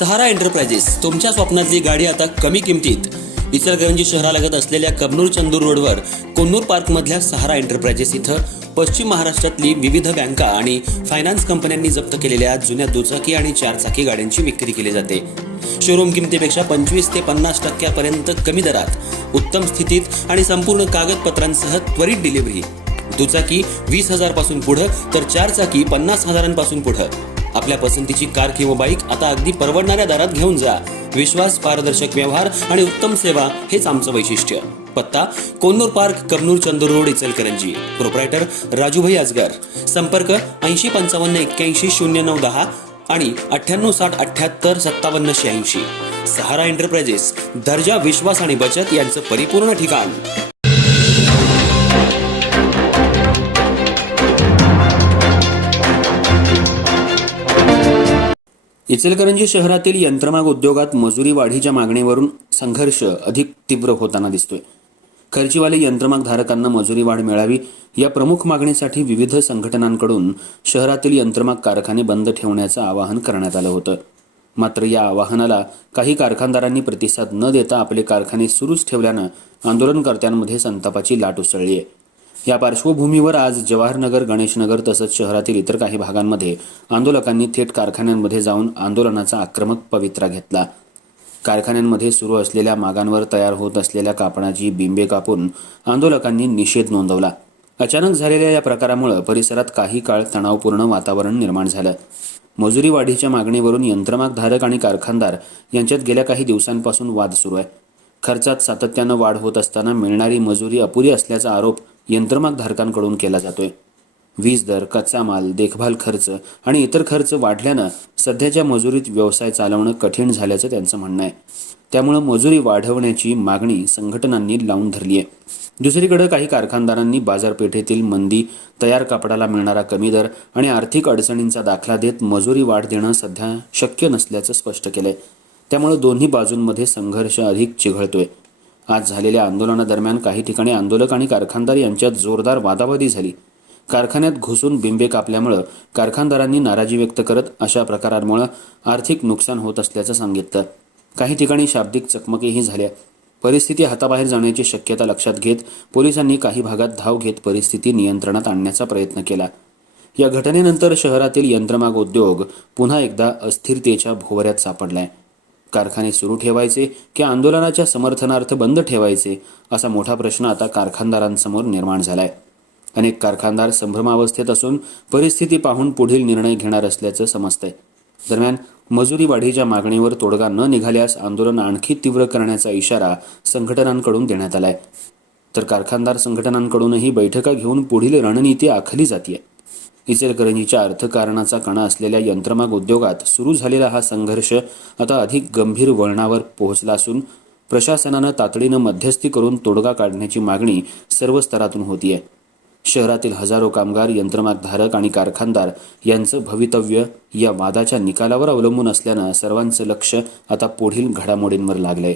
सहारा enterprises तुमच्या स्वप्नातली गाडी आता कमी किमतीत. इचलकरंजी शहरालगत असलेल्या कबनूर चंदूर रोडवर कोन्नूर पार्कमधल्या सहारा एंटरप्राइजेस इथं पश्चिम महाराष्ट्रातली विविध बँका आणि फायनान्स कंपन्यांनी जप्त केलेल्या जुन्या दुचाकी आणि चारचाकी गाड्यांची विक्री केली जाते. शोरूम किमतीपेक्षा 25 ते 50% कमी दरात, उत्तम स्थितीत आणि संपूर्ण कागदपत्रांसह त्वरित डिलिव्हरी. दुचाकी 20,000 पासून पुढे तर चारचाकी 50,000 पासून पुढे. आपल्या पसंतीची कार किंवा बाईक आता अगदी परवडणाऱ्या दरात घेऊन जा. विश्वास, पारदर्शक व्यवहार आणि उत्तम सेवा हेच आमचं वैशिष्ट्य. पत्ता Konnur park, Kabnur Chandur road, Ichalkaranji. Proprietor Rajubhai Ajgar. संपर्क 8055810910 आणि 9860785786. सहारा एंटरप्राइजेस, दर्जा, विश्वास आणि बचत यांचं परिपूर्ण ठिकाण. इचलकरंजी शहरातील यंत्रमाग उद्योगात मजुरी वाढीच्या मागणीवरून संघर्ष अधिक तीव्र होताना दिसतोय. खर्चीवाले यंत्रमाग धारकांना मजुरी वाढ मिळावी या प्रमुख मागणीसाठी विविध संघटनांकडून शहरातील यंत्रमाग कारखाने बंद ठेवण्याचं आवाहन करण्यात आलं होतं. मात्र या आवाहनाला काही कारखानदारांनी प्रतिसाद न देता आपले कारखाने सुरूच ठेवल्यानं आंदोलनकर्त्यांमध्ये संतापाची लाट उसळली आहे. या पार्श्वभूमीवर आज जवाहरनगर, गणेशनगर तसंच शहरातील इतर काही भागांमध्ये आंदोलकांनी थेट कारखान्यांमध्ये जाऊन आंदोलनाचा आक्रमक पवित्रा घेतला. कारखान्यांमध्ये सुरू असलेल्या मागांवर तयार होत असलेल्या कापडाची बिंबे कापून आंदोलकांनी निषेध नोंदवला. अचानक झालेल्या या प्रकारामुळे परिसरात काही काळ तणावपूर्ण वातावरण निर्माण झालं. मजुरी वाढीच्या मागणीवरून यंत्रमाग धारक आणि कारखानदार यांच्यात गेल्या काही दिवसांपासून वाद सुरू आहे. खर्चात सातत्यानं वाढ होत असताना मिळणारी मजुरी अपुरी असल्याचा आरोप यंत्रमाग धारकांकडून केला जातोय. वीज दर, कच्चा माल, देखभाल खर्च आणि इतर खर्च वाढल्यानं सध्याच्या मजुरीत व्यवसाय चालवणं कठीण झाल्याचं त्यांचं म्हणणं आहे. त्यामुळे मजुरी वाढवण्याची मागणी संघटनांनी लावून धरली आहे. दुसरीकडे काही कारखानदारांनी बाजारपेठेतील मंदी, तयार कापडाला मिळणारा कमी दर आणि आर्थिक अडचणींचा दाखला देत मजुरी वाढ देणं सध्या शक्य नसल्याचं स्पष्ट केलंय. त्यामुळे दोन्ही बाजूंमध्ये संघर्ष अधिक चिघळतोय. आज झालेल्या आंदोलनादरम्यान काही ठिकाणी आंदोलक आणि कारखानदार यांच्यात जोरदार वादावादी झाली. कारखान्यात घुसून बिंबे कापल्यामुळे कारखानदारांनी नाराजी व्यक्त करत अशा प्रकारांमुळे आर्थिक नुकसान होत असल्याचं सांगितलं. काही ठिकाणी शाब्दिक चकमकीही झाल्या. परिस्थिती हाताबाहेर जाण्याची शक्यता लक्षात घेत पोलिसांनी काही भागात धाव घेत परिस्थिती नियंत्रणात आणण्याचा प्रयत्न केला. या घटनेनंतर शहरातील यंत्रमाग उद्योग पुन्हा एकदा अस्थिरतेच्या भोवऱ्यात सापडलाय. कारखाने सुरू ठेवायचे की आंदोलनाच्या समर्थनार्थ बंद ठेवायचे असा मोठा प्रश्न आता कारखानदारांसमोर निर्माण झालाय. अनेक कारखानदार संभ्रमावस्थेत असून परिस्थिती पाहून पुढील निर्णय घेणार असल्याचं समजतंय. दरम्यान मजुरी वाढीच्या मागणीवर तोडगा न निघाल्यास आंदोलन आणखी तीव्र करण्याचा इशारा संघटनांकडून देण्यात आलाय. तर कारखानदार संघटनांकडूनही बैठका घेऊन पुढील रणनीती आखली जाते. इचलकरंजीच्या अर्थकारणाचा कणा असलेल्या यंत्रमाग उद्योगात सुरू झालेला हा संघर्ष आता अधिक गंभीर वळणावर पोहोचला असून प्रशासनानं तातडीनं मध्यस्थी करून तोडगा काढण्याची मागणी सर्व स्तरातून होतीये. शहरातील हजारो कामगार, यंत्रमाग धारक आणि कारखानदार यांचं भवितव्य या वादाच्या निकालावर अवलंबून असल्यानं सर्वांचं लक्ष आता पुढील घडामोडींवर लागलंय.